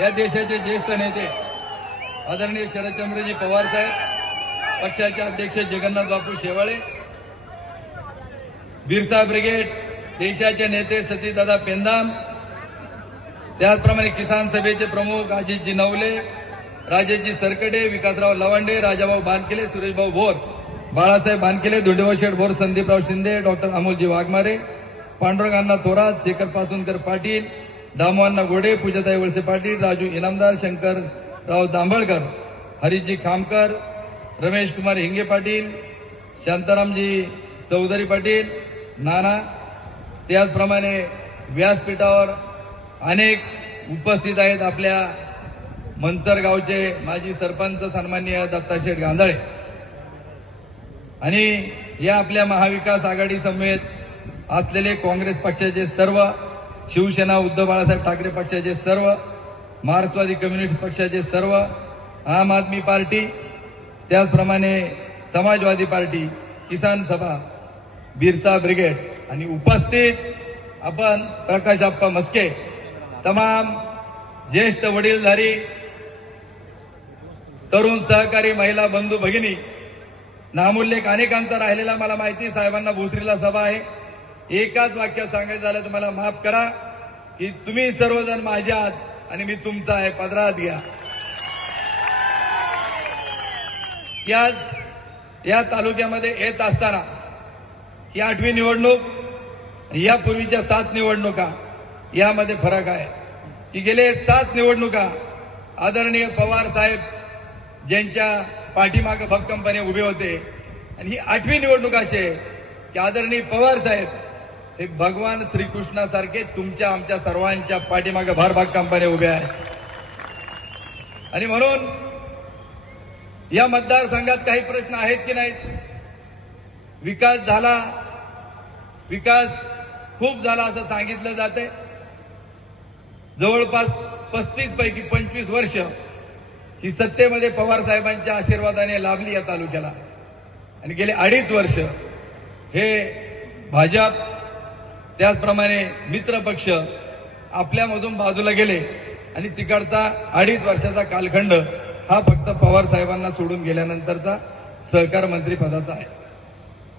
या देशाचे ज्येष्ठ नेते आदरणीय शरदचंद्रजी पवार साहेब पक्षाचे अध्यक्ष जगन्नाथ बापू शेवाळे बिरसा ब्रिगेड देशाचे नेते सतीदादा पेंदाम त्याचप्रमाणे किसान सभेचे प्रमुख अजितजी नवले राजेशजी सरकडे विकासराव लवांडे राजाभाऊ भानकिले सुरेशभाऊ भोर बाळासाहेब भानकिले धुंडेभाऊ शेठ भोर संदीपराव शिंदे डॉक्टर अमोलजी वाघमारे पांडुरंगांना थोरात शेखर पासूनकर पाटील दामोअण्णा गोडे पूजाताई वळसे पाटील राजू इनामदार शंकरराव दांभळकर हरिजी खामकर रमेश कुमार हिंगे पाटील शांतारामजी चौधरी पाटील नाना त्याचप्रमाणे व्यासपीठावर अनेक उपस्थित आहेत आपल्या मंचर गावचे माजी सरपंच सन्माननीय दत्ताशेठ गांधळे. आणि या आपल्या महाविकास आघाडी समेत असलेले काँग्रेस पक्षाचे सर्व शिवसेना उद्धव बाळासाहेब ठाकरे पक्षाचे सर्व मार्क्सवादी कम्युनिस्ट पक्षाचे सर्व आम आदमी पार्टी त्याचप्रमाणे समाजवादी पार्टी किसान सभा बिरसा ब्रिगेड आणि उपस्थित आपण प्रकाश आप्पा मस्के तमाम ज्येष्ठ वडीलधारी तरुण सहकारी महिला बंधू भगिनी नामूल्य अनेकांचा राहिलेला मला माहिती साहेबांना भोसरीला सभा आहे. एकाच वाक्यात सांगायचं झालं तर मला माफ करा की तुम्ही सर्वजण माझ्या आहात आणि मी तुमचा आहे. पदरात घ्या. याच या तालुक्यामध्ये येत असताना ही आठवी निवडणूक यापूर्वीच्या सात निवडणुका यामध्ये फरक आहे. की गेले सात निवडणुका आदरणीय पवार साहेब ज्यांच्या पाठीमागं भक्कमपणे उभे होते आणि ही आठवी निवडणूक अशी आहे की आदरणीय पवार साहेब हे भगवान श्रीकृष्णासारखे तुमच्या आमच्या सर्वांच्या पाठीमागे भारभाग कंपन्या उभे आहेत आणि म्हणून या मतदारसंघात काही प्रश्न आहेत की नाहीत? विकास झाला. विकास खूप झाला असं सांगितलं जाते जवळपास पस्तीस पैकी पंचवीस वर्ष ही सत्तेमध्ये पवार साहेबांच्या आशीर्वादाने लाभली या तालुक्याला. आणि गेले अडीच वर्ष हे भाजप त्याचप्रमाणे मित्रपक्ष आपल्यामधून बाजूला गेले आणि तिकडचा अडीच वर्षाचा कालखंड हा फक्त पवार साहेबांना सोडून गेल्यानंतरचा सहकार मंत्री पदाचा आहे.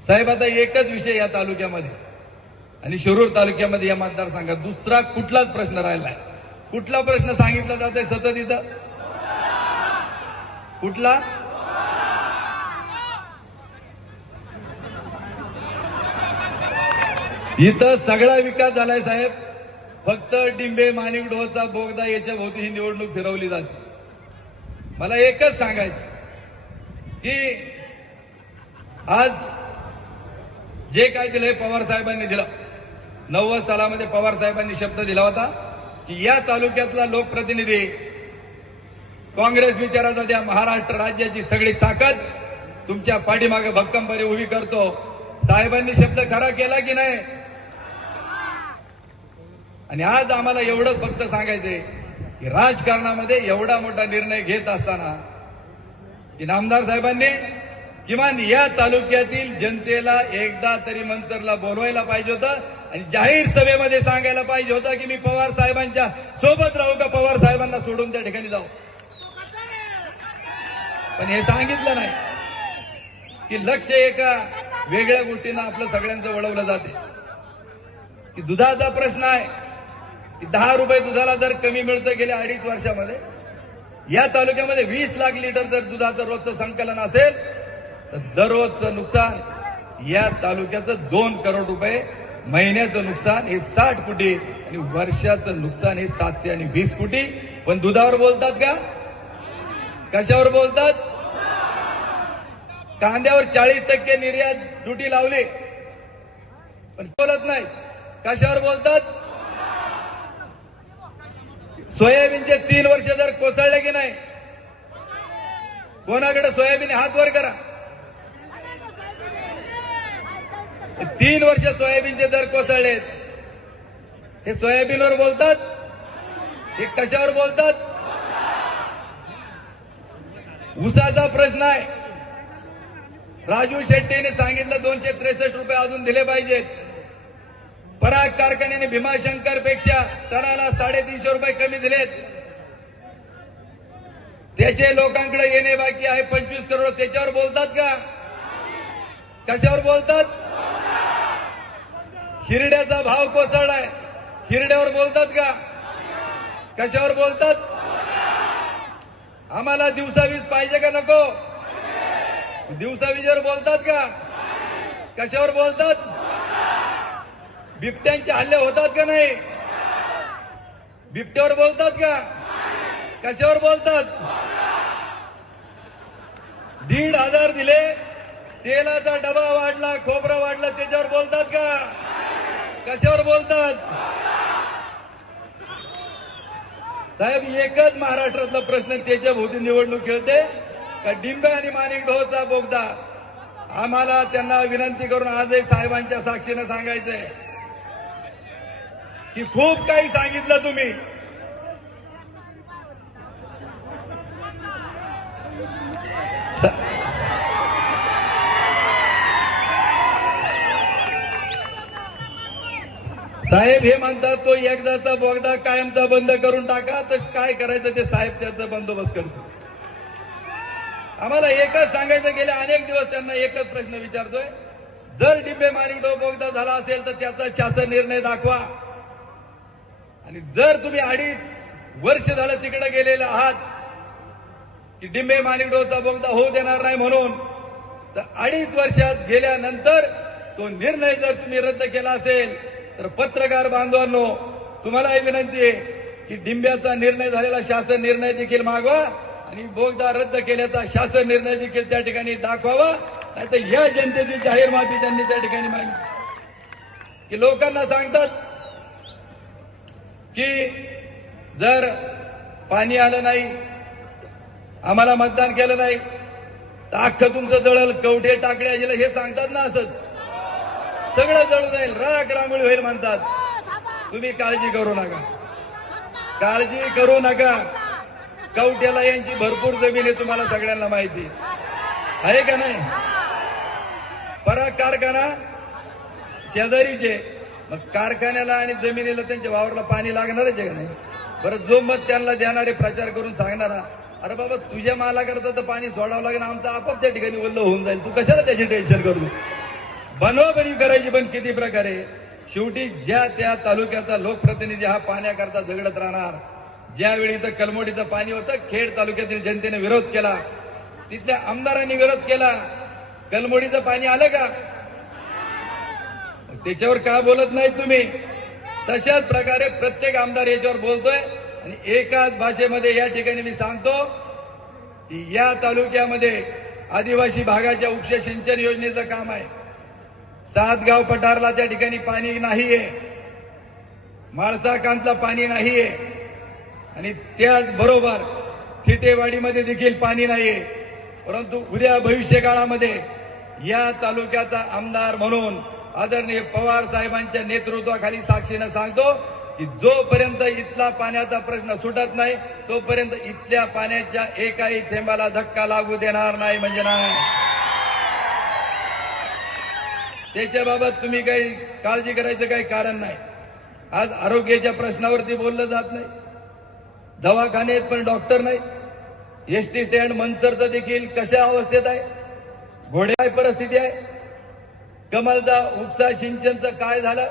साहेब आता एकच विषय या तालुक्यामध्ये आणि शिरूर तालुक्यामध्ये या मतदारसंघात दुसरा कुठलाच प्रश्न राहिला आहे कुठला प्रश्न सांगितला जात आहे सतत इथं? कुठला? इथं सगळा विकास झालाय साहेब. फक्त डिंबे माणिक डोहचा बोगदा याच्या भोवती ही निवडणूक फिरवली जाते. मला एकच सांगायचं की आज जे काय दिलंय पवार साहेबांनी दिलं. नव्वद सालामध्ये पवार साहेबांनी शब्द दिला होता की या तालुक्यातला लोकप्रतिनिधी काँग्रेस विचाराचा त्या महाराष्ट्र राज्याची सगळी ताकद तुमच्या पाठीमागे भक्कमपणे उभी करतो. साहेबांनी शब्द खरा केला की नाही? आणि आज आम्हाला एवढंच फक्त सांगायचंय की राजकारणामध्ये एवढा मोठा निर्णय घेत असताना की नामदार साहेबांनी किमान या तालुक्यातील जनतेला एकदा तरी मंचरला बोलवायला पाहिजे होतं आणि जाहीर सभेमध्ये सांगायला पाहिजे होतं की मी पवार साहेबांच्या सोबत राहू का? पवार साहेबांना सोडून त्या ठिकाणी जाऊ. पण हे सांगितलं नाही की लक्ष एका वेगळ्या गोष्टीनं आपलं सगळ्यांचं वळवलं जाते. की दुधाचा प्रश्न आहे. दहा रुपये दुधाला दर कमी मिळतो गेल्या अडीच वर्षामध्ये. या तालुक्यामध्ये वीस लाख लिटर जर दुधाचं रोजचं संकलन असेल तर दररोजचं नुकसान या तालुक्याचं दोन करोड रुपये महिन्याचं नुकसान हे साठ कोटी आणि वर्षाचं नुकसान हे सातशे आणि वीस कोटी. पण दुधावर बोलतात का? कशावर बोलतात? कांद्यावर चाळीस टक्के निर्यात ड्युटी लावली. पण बोलत नाही कशावर बोलतात? सोयाबीनचे तीन वर्ष जर कोसळले की नाही कोणाकडे सोयाबीन हात वर करा. तीन वर्ष सोयाबीनचे दर कोसळलेत. हे सोयाबीनवर बोलतात? हे कशावर बोलतात? उसाचा प्रश्न आहे. राजू शेट्टीने सांगितलं दोनशे त्रेसष्ट रुपये अजून दिले पाहिजेत. पराग कारखान्याने भीमाशंकरपेक्षा तणाला साडेतीनशे रुपये कमी दिलेत. त्याचे लोकांकडे येणे बाकी आहे पंचवीस करोड. त्याच्यावर बोलतात का? कशावर बोलतात? हिरड्याचा भाव कोसळलाय. हिरड्यावर बोलतात का? कशावर बोलतात? आम्हाला दिवसावीज पाहिजे का नको? दिवसावीजवर बोलतात का? कशावर बोलतात? बिबट्यांचे हल्ले होतात का नाही? बिबट्यावर बोलतात का? कशावर बोलतात? दीड हजार दिले तेलाचा डबा वाढला खोबरं वाढलं त्याच्यावर बोलतात का? कशावर बोलतात? साहेब एकच महाराष्ट्रातला प्रश्न त्याच्या भोवती निवडणूक खेळते का डिंबे आणि माणिक ढोचा बोगदा? आम्हाला त्यांना विनंती करून आजही साहेबांच्या साक्षीनं सांगायचंय. की खूप काही सांगितलं तुम्ही. साहेब हे म्हणतात तो एकदाचा बोगदा कायमचा बंद करून टाका तर काय करायचं ते साहेब त्याचा बंदोबस्त करतो आम्हाला एकच सांगायचं गेले अनेक दिवस त्यांना एकच प्रश्न विचारतोय. जर डिंबे मारिकडो बोगदा झाला असेल तर त्याचा शासन निर्णय दाखवा. आणि जर तुम्ही अडीच वर्ष झालं तिकडे गेलेलं आहात की डिंबे मानिकडोचा बोगदा होऊ देणार नाही म्हणून तर अडीच वर्षात गेल्यानंतर तो निर्णय जर तुम्ही रद्द केला असेल तर पत्रकार बांधवांनो तुम्हालाही विनंती आहे की डिंब्याचा निर्णय झालेला शासन निर्णय देखील मागवा आणि बोगदा रद्द केल्याचा शासन निर्णय देखील त्या ठिकाणी दाखवावा. नाही तर या जनतेची जाहीर माफी त्यांनी त्या ठिकाणी मागली की लोकांना सांगतात की जर पाणी आलं नाही आम्हाला मतदान केलं नाही तर अख्खं तुमचं जळल कवठे टाकड्या गेलं हे सांगतात ना असंच. सगळं जळ जाईल राग रांगोळी होईल म्हणतात. तुम्ही काळजी करू नका. काळजी करू नका. कवठ्याला यांची भरपूर जमीन आहे तुम्हाला सगळ्यांना माहिती. आहे का नाही? पराग कारखाना शेजारीचे. मग कारखान्याला आणि जमिनीला त्यांच्या वावरला पाणी लागणारच आहे का नाही? बरं जो मत त्यांना देणारे प्रचार करून सांगणारा अरे बाबा तुझ्या मालाकरता तर पाणी सोडावं लागेल आमचं आपाप त्या ठिकाणी वल्ल होऊन जाईल. तू कशाला त्याची टेन्शन करू? बनवाबनी करायची पण किती प्रकारे? शेवटी ज्या त्या तालुक्याचा लोकप्रतिनिधी हा पाण्याकरता झगडत राहणार. ज्यावेळी इथं कलमोडीचं पाणी होतं खेड तालुक्यातील जनतेने विरोध केला. तिथल्या आमदारांनी विरोध केला. कलमोडीचं पाणी आलं का? त्याच्यावर का बोलत नाही तुम्ही? तशाच प्रकारे प्रत्येक आमदार याच्यावर बोलतोय. आणि एकाच भाषेमध्ये या ठिकाणी मी सांगतो की या तालुक्यामध्ये आदिवासी भागाच्या उच्च सिंचन योजनेचं काम आहे. सात गाव पठारला त्या ठिकाणी पाणी नाहीये. माळसाकांतला पाणी नाहीये. आणि त्याचबरोबर थिटेवाडीमध्ये देखील पाणी नाहीये. परंतु उद्या भविष्य काळामध्ये या तालुक्याचा आमदार म्हणून आदरणीय पवार साहेबांच्या नेतृत्वाखाली साक्षीनं सांगतो की जोपर्यंत इथला पाण्याचा प्रश्न सुटत नाही तोपर्यंत इथल्या पाण्याच्या एकाही थेंबाला धक्का लागू देणार नाही म्हणजे नाही. त्याच्याबाबत तुम्ही काही काळजी करायचं काही कारण नाही. आज आरोग्याच्या प्रश्नावरती बोललं जात नाही. दवाखाने आहेत पण डॉक्टर नाही. एसटी स्टँड मंचरचं देखील कशा अवस्थेत आहे? घोड्या परिस्थिती आहे? कमलदा उपसा सिंचनचं काय झालं?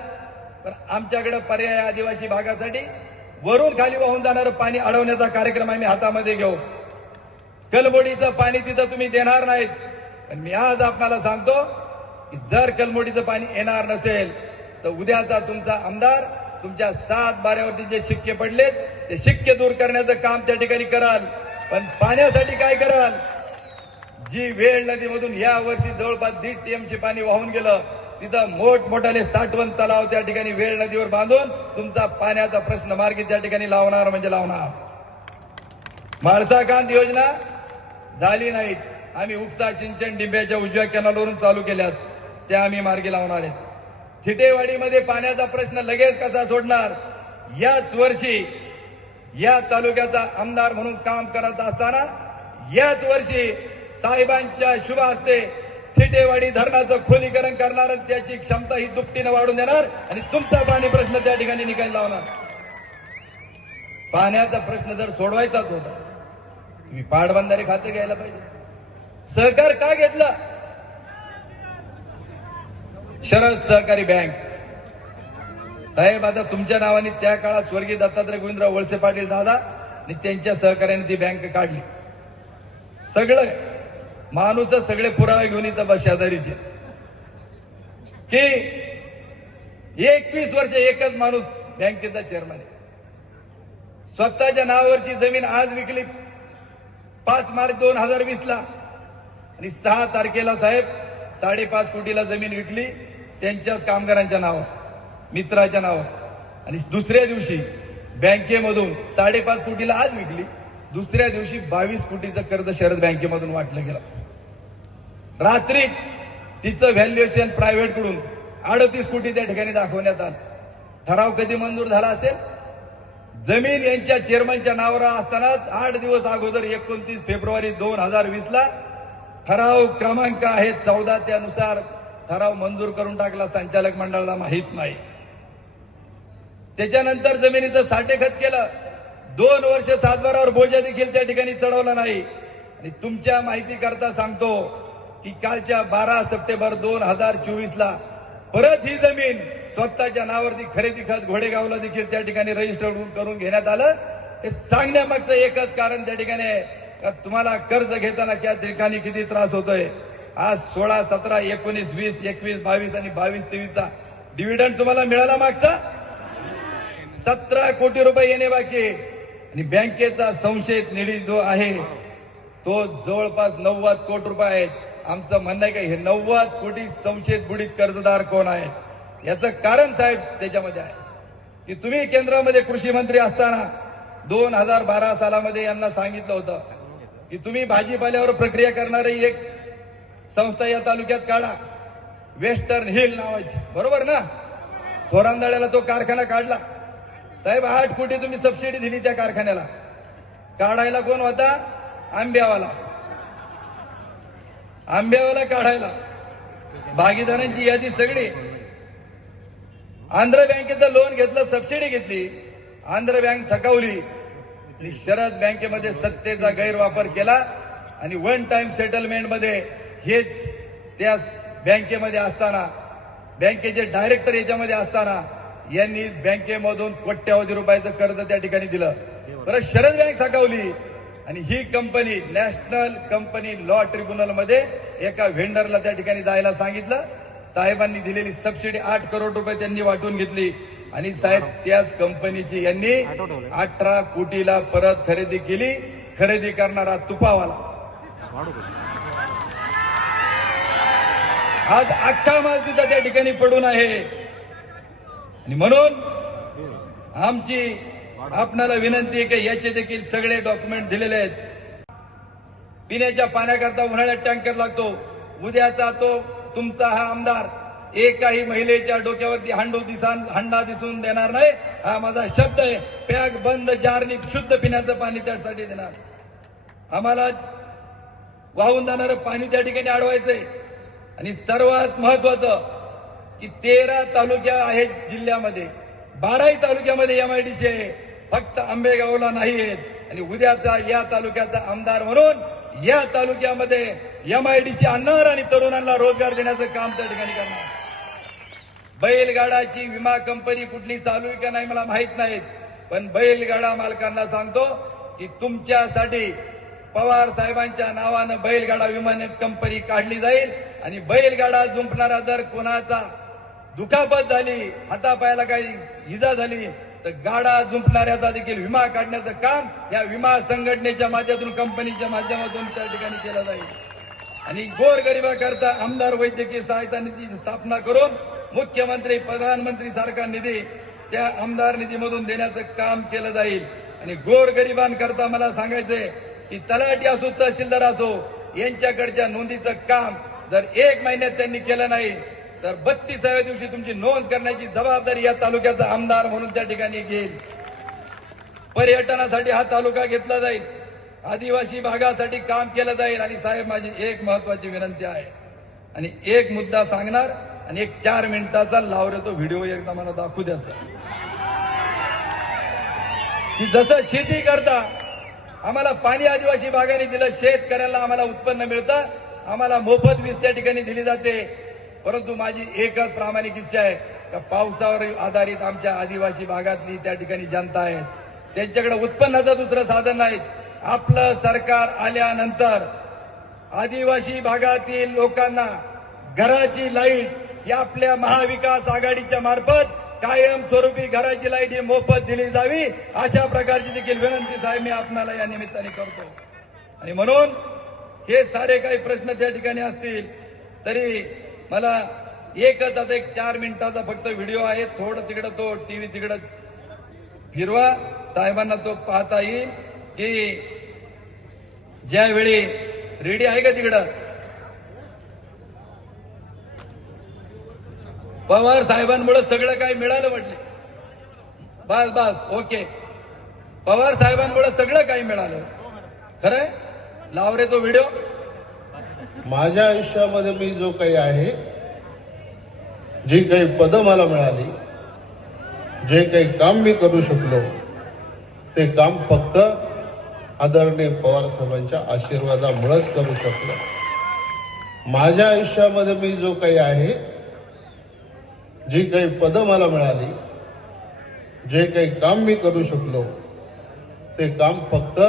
तर आमच्याकडे पर्याय आदिवासी भागासाठी वरून खाली वाहून जाणारं पाणी अडवण्याचा कार्यक्रम आम्ही हातामध्ये घेऊ. कलमोडीचं पाणी तिथं तुम्ही देणार नाहीत. पण मी आज आपल्याला सांगतो की जर कलमोडीचं पाणी येणार नसेल तर उद्याचा तुमचा आमदार तुमच्या सात बाऱ्यावरती जे शिक्के पडलेत ते शिक्के दूर करण्याचं काम त्या ठिकाणी कराल. पण पाण्यासाठी काय कराल? जी वेळ नदीमधून या वर्षी जवळपास दीड टीएमसी पाणी वाहून गेलं तिथं मोठमोठाले साठवण तलाव त्या ठिकाणी वेळ नदीवर बांधून तुमचा पाण्याचा प्रश्न मार्गी त्या ठिकाणी लावणार म्हणजे लावणार. माळसाकांत योजना झाली नाहीत. आम्ही उपसा सिंचन डिंब्याच्या उजव्या कॅनलवरून चालू केल्यात. त्या आम्ही मार्गी लावणार आहेत. थिटेवाडीमध्ये पाण्याचा प्रश्न लगेच कसा सोडणार? याच वर्षी या तालुक्याचा आमदार म्हणून काम करत असताना याच वर्षी साहेबांच्या शुभ हस्ते थिटेवाडी धरणाचं खोलीकरण करणार त्याची क्षमता ही दुपटीनं वाढून देणार आणि तुमचा पाणी प्रश्न त्या ठिकाणी निकाल लावणार. पाण्याचा प्रश्न जर सोडवायचाच होता तुम्ही पाटबंधारे खाते घ्यायला पाहिजे. सहकार का घेतला? शरद सहकारी बँक. साहेब आता तुमच्या नावाने त्या काळात स्वर्गीय दत्तात्रय गोविंदराव वळसे पाटील दादा आणि त्यांच्या सहकार्याने ती बँक काढली. सगळं माणूस सगळे पुरावे घेऊन इथं बस शेजारीचे. की एकवीस वर्ष एकच माणूस बँकेचा चेअरमन आहे. स्वतःच्या नावावरची जमीन आज विकली. पाच मार्च दोन हजार वीस ला आणि सहा तारखेला साहेब साडेपाच कोटीला जमीन विकली. त्यांच्याच कामगारांच्या नावावर मित्राच्या नावावर. आणि दुसऱ्या दिवशी बँकेमधून साडेपाच कोटीला आज विकली. दुसऱ्या दिवशी बावीस कोटीचं कर्ज शरद बँकेमधून वाटलं गेलं. रात्री तिचं व्हॅल्युएशन प्रायव्हेटकडून अडतीस कोटी त्या ठिकाणी दाखवण्यात आलं. ठराव कधी मंजूर झाला असेल? जमीन यांच्या चेअरमनच्या नावावर असतानाच आठ दिवस अगोदर एकोणतीस फेब्रुवारी दोन हजार वीस ला ठराव क्रमांक आहे चौदा त्यानुसार ठराव मंजूर करून टाकला संचालक मंडळाला माहीत नाही. त्याच्यानंतर जमिनीचं साठेखत केलं. दोन वर्ष सातबारावर बोजा देखील त्या ठिकाणी चढवला नाही. आणि तुमच्या माहिती करता सांगतो की कालच्या बारा सप्टेंबर दोन हजार चोवीस ला परत ही जमीन स्वतःच्या नावावरती खरेदी खत घोडेगावला देखील त्या ठिकाणी रजिस्टर करून घेण्यात आलं. हे सांगण्यामागचं एकच कारण त्या ठिकाणी आहे. का तुम्हाला कर्ज घेताना त्या ठिकाणी किती त्रास होतोय? आज सोळा सतरा एकोणीस वीस एकवीस बावीस आणि बावीस तेवीसचा डिव्हिडंड तुम्हाला मिळाला मागचा? सतरा कोटी रुपये येणे बाकी आणि बँकेचा संशयित निधी जो आहे तो जवळपास नव्वद कोटी रुपये आहेत. आमचं म्हणणं आहे का हे नव्वद कोटी संशयित बुडीत कर्जदार कोण आहेत याचं कारण साहेब त्याच्यामध्ये आहे. की तुम्ही केंद्रामध्ये कृषी मंत्री असताना दोन हजार बारा सालामध्ये यांना सांगितलं होतं की तुम्ही भाजीपाल्यावर प्रक्रिया करणारी एक संस्था या तालुक्यात काढा. वेस्टर्न हिल नावाची. बरोबर ना? थोरांदळ्याला तो कारखाना काढला. साहेब आठ कोटी तुम्ही सबसिडी दिली त्या कारखान्याला. काढायला कोण होता? आंब्यावाला. आंब्यावाला काढायला. भागीदारांची यादी सगळी. आंध्र बँकेचं लोन घेतलं सबसिडी घेतली. आंध्र बँक थकावली. आणि शरद बँकेमध्ये सत्तेचा गैरवापर केला. आणि वन टाइम सेटलमेंटमध्ये हेच त्या बँकेमध्ये असताना बँकेचे डायरेक्टर याच्यामध्ये असताना यांनी बँकेमधून कोट्यावधी रुपयाचं कर्ज त्या ठिकाणी दिलं. बरं शरद बँक थकावली. आणि ही कंपनी नॅशनल कंपनी लॉ ट्रिब्युनलमध्ये एका व्हेंडरला त्या ठिकाणी जायला सांगितलं. साहेबांनी दिलेली सबसिडी आठ करोड रुपये त्यांनी वाटून घेतली. आणि साहेब त्याच कंपनीची यांनी अठरा कोटीला परत खरेदी केली. खरेदी करणारा तुपावाला. आज अख्खा माल त्या ठिकाणी पडून आहे. आणि म्हणून आमची आपणाला विनंती आहे की याचे देखील सगळे डॉक्युमेंट दिलेले आहेत. पिण्याच्या पाण्याकरता उन्हाळ्यात टँकर लागतो. उद्याचा तो तुमचा हा आमदार. एकाही महिलेच्या डोक्यावरती हांडू दिसान हंडा दिसून देणार नाही. हा माझा शब्द आहे. पॅक बंद जारनी शुद्ध पिण्याचं पाणी त्यासाठी देणार. आम्हाला वाहून जाणारं पाणी त्या ठिकाणी अडवायचंय आणि सर्वात महत्वाचं की तेरा तालुक्या आहेत जिल्ह्यामध्ये. बाराही तालुक्यामध्ये एमआयडीसी आहे. फक्त आंबेगावला नाही आहेत आणि उद्याचा या तालुक्याचा आमदार म्हणून या तालुक्यामध्ये एमआयडीसी आणणार आणि तरुणांना रोजगार देण्याचं काम त्या ठिकाणी करणार. बैलगाडाची विमा कंपनी कुठली चालू आहे का नाही मला माहीत नाहीत. पण बैलगाडा मालकांना सांगतो की तुमच्यासाठी पवार साहेबांच्या नावानं बैलगाडा विमा कंपनी काढली जाईल. आणि बैलगाडा जुंपणारा जर कोणाचा दुखापत झाली हातापायाला काही इजा झाली तर गाडा जुंपणाऱ्याचा देखील विमा काढण्याचं काम या विमा संघटनेच्या माध्यमातून कंपनीच्या माध्यमातून त्या ठिकाणी केलं जाईल. आणि गोरगरिबाकरता आमदार वैद्यकीय सहायता निधीची स्थापना करून मुख्यमंत्री प्रधानमंत्री सारखा निधी त्या आमदार निधीमधून देण्याचं काम केलं जाईल. आणि गोरगरिबांकरता मला सांगायचंय की तलाठी असो तहसीलदार असो यांच्याकडच्या नोंदीचं काम जर एक महिन्यात त्यांनी केलं नाही तर बत्तीसाव्या दिवशी तुमची नोंद करण्याची जबाबदारी या तालुक्याचा आमदार म्हणून त्या ठिकाणी घेईल पर्यटनासाठी हा तालुका घेतला जाईल. आदिवासी भागासाठी काम केलं जाईल आणि साहेब माझी एक महत्वाची विनंती आहे. आणि एक मुद्दा सांगणार आणि एक चार मिनिटाचा लावरे तो व्हिडिओ एकदा मला दाखवू द्यायचा. की जसं शेती करता आम्हाला पाणी आदिवासी भागाने दिलं शेतकऱ्याला आम्हाला उत्पन्न मिळतं आम्हाला मोफत वीज त्या ठिकाणी दिली जाते. परंतु माझी एकच प्रामाणिक इच्छा आहे का पावसावर आधारित आमच्या आदिवासी भागातली त्या ठिकाणी जनता आहे. त्यांच्याकडे उत्पन्नाचं दुसरं साधन नाही. आपलं सरकार आल्यानंतर आदिवासी भागातील लोकांना घराची लाइट ही आपल्या महाविकास आघाडीच्या मार्फत कायम स्वरूपी घराची लाइट ही मोफत दिली जावी अशा प्रकारची देखील विनंती साहेब मी आपणाला या निमित्ताने करतो. आणि म्हणून हे सारे काही प्रश्न त्या ठिकाणी असतील तरी मला एकच आता एक चार मिनिटाचा फक्त व्हिडिओ आहे. थोडं तिकडं तो टीव्ही तिकडं फिरवा. साहेबांना तो पाहता येईल की ज्यावेळी रेडी आहे का तिकडं? पवार साहेबांमुळे सगळं काही मिळालं म्हटले. बस बस ओके. पवार साहेबांमुळे सगळं काही मिळालं? खरंय लाव रे तो व्हिडिओ. माझ्या आयुष्यामध्ये मी जो काही आहे जी काही पदं मला मिळाली जे काही काम मी करू शकलो ते काम फक्त आदरणीय पवार साहेबांच्या आशीर्वादामुळेच करू शकलो. माझ्या आयुष्यामध्ये मी जो काही आहे जी काही पदं मला मिळाली जे काही काम मी करू शकलो ते काम फक्त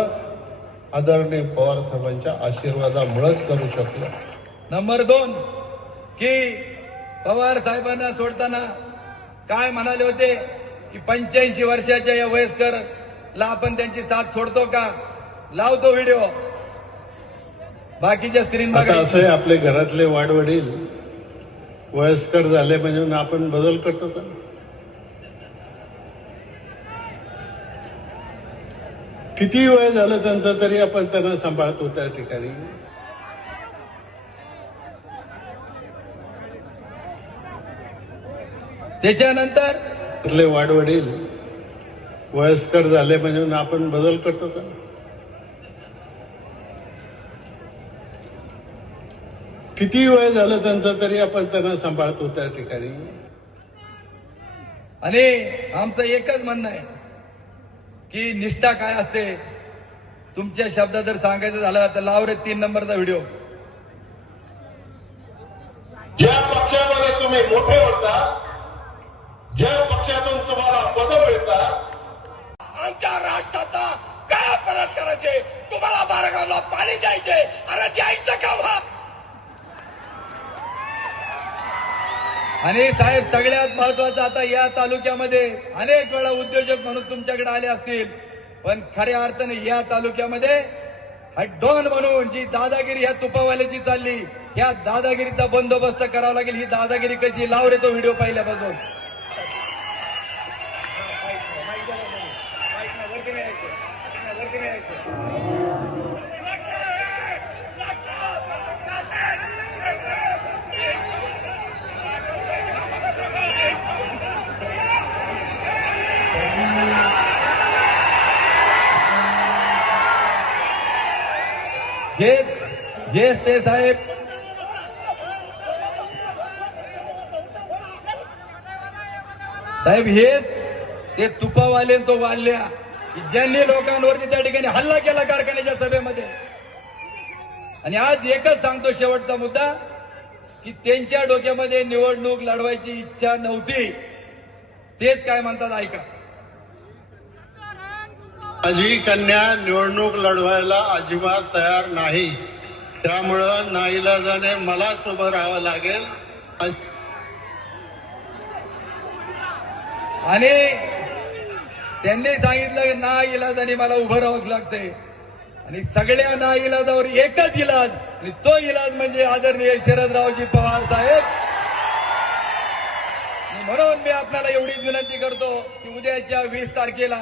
आदरणीय पवार साहेबांच्या आशीर्वादामुळेच करू शकलो. नंबर दोन की पवार साहेबांना सोडताना काय म्हणाले होते? की पंच्याऐंशी वर्षाच्या या वयस्करला आपण त्यांची साथ सोडतो का? लावतो व्हिडिओ. बाकीच्या स्क्रीन आता बघा. असं आहे आपले घरातले वाडवडील वयस्कर झाले म्हणजे आपण बदल करतो का? किती वय झालं त्यांचं तरी आपण त्यांना सांभाळतो त्या ठिकाणी? त्याच्यानंतर आपले वाडवडील वयस्कर झाले म्हणजे आपण बदल करतो का? किती वय झालं त्यांचं तरी आपण त्यांना सांभाळतो त्या ठिकाणी? आणि आमचं एकच म्हणणं आहे की निष्ठा काय असते? तुमच्या शब्दात जर सांगायचं झालं तर लाव रे तीन नंबरचा व्हिडिओ. ज्या पक्षामध्ये तुम्ही मोठे होता ज्या पक्षातून तुम्हाला पद मिळतात आमच्या राष्ट्राचा काय परत करायचे. तुम्हाला बारगावला पाणी द्यायचे. अरे द्यायचं का आणि साहेब सगळ्यात महत्वाचं आता या तालुक्यामध्ये अनेक वेळा उद्योजक म्हणून तुमच्याकडे आले असतील. पण खऱ्या अर्थाने या तालुक्यामध्ये हड्डॉन म्हणून जी दादागिरी ह्या तुपावाल्याची चालली ह्या दादागिरीचा बंदोबस्त करावा लागेल. ही दादागिरी कशी? लाव रे तो व्हिडिओ पाहिल्यापासून हेच हेच ते साहेब. साहेब हेच ते तुपावाले तो वाढल्या ज्यांनी लोकांवरती त्या ठिकाणी हल्ला केला कारखान्याच्या सभेमध्ये. आणि आज एकच सांगतो शेवटचा मुद्दा की त्यांच्या डोक्यामध्ये निवडणूक लढवायची इच्छा नव्हती. तेच काय म्हणतात ऐका. माझी कन्या निवडणूक लढवायला अजिबात तयार नाही. त्यामुळं नाईलाजाने मलाच उभं राहावं लागेल. आणि त्यांनी सांगितलं ना इलाजाने मला उभं राहावंच लागतंय. आणि सगळ्या ना इलाजावर एकच इलाज आणि तो इलाज म्हणजे आदरणीय शरदरावजी पवार साहेब. म्हणून मी आपल्याला एवढीच विनंती करतो की उद्याच्या वीस तारखेला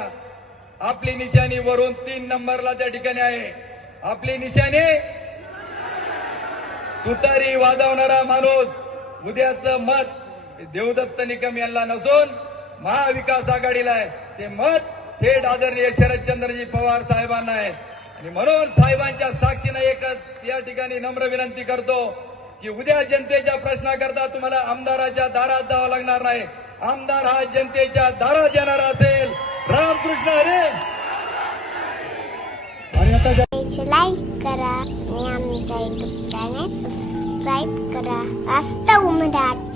आपली निशाणी वरून तीन नंबरला त्या ठिकाणी आहे. आपली निशाणी तुतारी वाजवणारा माणूस उद्याचं मत देवदत्त निकम यांना नसून महाविकास आघाडीला आहे. ते मत थेट आदरणीय शरदचंद्रजी पवार साहेबांना आहे. आणि म्हणून साहेबांच्या साक्षीनं एकच या ठिकाणी नम्र विनंती करतो की उद्या जनतेच्या प्रश्नाकरता तुम्हाला आमदाराच्या दारात जावं लागणार नाही. आमदार हा जनतेच्या दारात येणार असेल. रामकृष्ण हरे! आणि लाईक करा आणि आमच्या युट्यूब चॅनल सबस्क्राईब करा. वास्तव मराठी